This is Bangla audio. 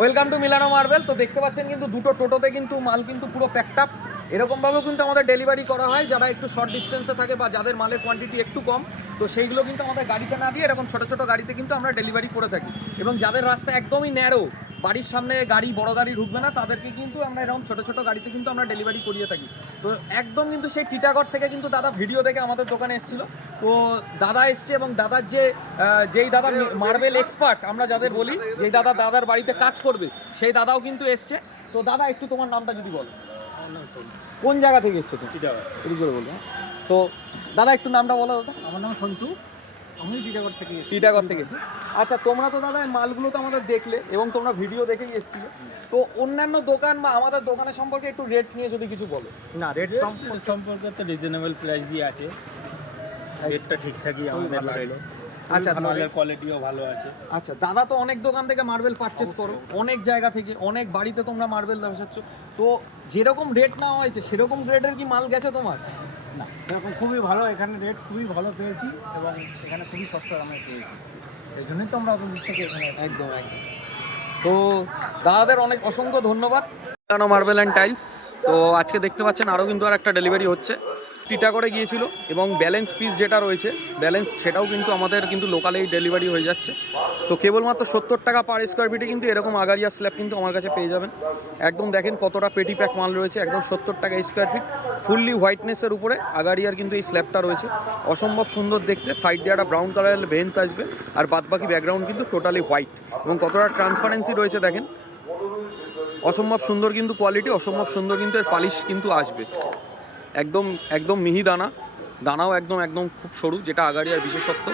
ওয়েলকাম টু মিলানো মার্বেল। তো দেখতে পাচ্ছেন কিন্তু দুটো টোটোতে কিন্তু মাল কিন্তু পুরো প্যাকড আপ। এরকমভাবেও কিন্তু আমাদের ডেলিভারি করা হয়, যারা একটু শর্ট ডিস্টেন্সে থাকে বা যাদের মালের কোয়ান্টিটি একটু কম, তো সেইগুলো কিন্তু আমাদের গাড়িতে না দিয়ে এরকম ছোটো ছোটো গাড়িতে কিন্তু আমরা ডেলিভারি করে থাকি। এবং যাদের রাস্তা একদমই ন্যারো, বাড়ির সামনে গাড়ি বড় গাড়ি ঢুকবে না, তাদেরকে কিন্তু আমরা এরকম ছোটো ছোটো গাড়িতে কিন্তু আমরা ডেলিভারি করিয়ে থাকি। তো একদম কিন্তু সেই টিটাগড় থেকে কিন্তু দাদা ভিডিও দেখে আমাদের দোকানে এসেছিলো। তো দাদা এসছে এবং দাদার যেই দাদা মার্বেল এক্সপার্ট আমরা যাদের বলি, যেই দাদার বাড়িতে কাজ করবে, সেই দাদাও কিন্তু এসছে। তো দাদা একটু তোমার নামটা যদি বলো। কোন জায়গা থেকে এসছো তুমি? এদিক করে বলবো। তো দাদা একটু নামটা বলো দাদা। আমার নাম সন্টু, আমি টিটাগড় থেকে এসেছি। টিটাগড় থেকে এসেছি। আচ্ছা, তোমরা তো দাদা এই মালগুলো তো আমাদের দেখলে এবং তোমরা ভিডিও দেখেই এসেছিলে। তো অন্যান্য দোকান বা আমাদের দোকানের সম্পর্কে একটু রেট নিয়ে যদি কিছু বলো। না, রেট সম্পর্কে তো রিজনেবল প্রাইসই আছে, রেটটা ঠিকঠাকই আমাদের লাগলো। আচ্ছা, মালের কোয়ালিটিও ভালো আছে। আচ্ছা দাদা, তো অনেক দোকান থেকে মার্বেল পারচেস করো, অনেক জায়গা থেকে, অনেক বাড়িতে তোমরা মার্বেল বসাচ্ছ, তো যেরকম রেট নেওয়া হয়েছে সেরকম রেটের কি মাল গেছে তোমার? না, সেরকম খুবই ভালো, এখানে রেট খুবই ভালো পেয়েছি এবং এখানে খুবই সস্তা দামে পেয়েছি। এই জন্যই তো আমরা অত থেকে এখানে একদম। তো দাদাদের অনেক অসংখ্য ধন্যবাদ। Marble and tiles. তো আজকে দেখতে পাচ্ছেন আরও কিন্তু আর একটা ডেলিভারি হচ্ছে। টিটাগড়ে গিয়েছিল এবং ব্যালেন্স পিস যেটা রয়েছে ব্যালেন্স, সেটাও কিন্তু আমাদের কিন্তু লোকালেই ডেলিভারি হয়ে যাচ্ছে। তো কেবলমাত্র 70 টাকা পার স্কোয়ার ফিটে কিন্তু এরকম আগারিয়া স্ল্যাব কিন্তু আমার কাছে পেয়ে যাবেন। একদম দেখেন কতটা পেটি প্যাক মাল রয়েছে, একদম 70 টাকা স্কোয়ার ফিট, ফুললি হোয়াইটনেসের উপরে আগারিয়ার কিন্তু এই স্ল্যাবটা রয়েছে। অসম্ভব সুন্দর দেখতে, সাইড দিয়ে একটা ব্রাউন কালারের ভেন্স আসবে, আর বাদবাকি ব্যাকগ্রাউন্ড কিন্তু টোটালি হোয়াইট, এবং কতটা ট্রান্সপারেন্সি রয়েছে দেখেন। অসম্ভব সুন্দর কিন্তু কোয়ালিটি, অসম্ভব সুন্দর কিন্তু এর পালিশ কিন্তু আসবে। একদম একদম মিহি দানাও একদম খুব সরু, যেটা আগারিয়ার বিশেষত্ব।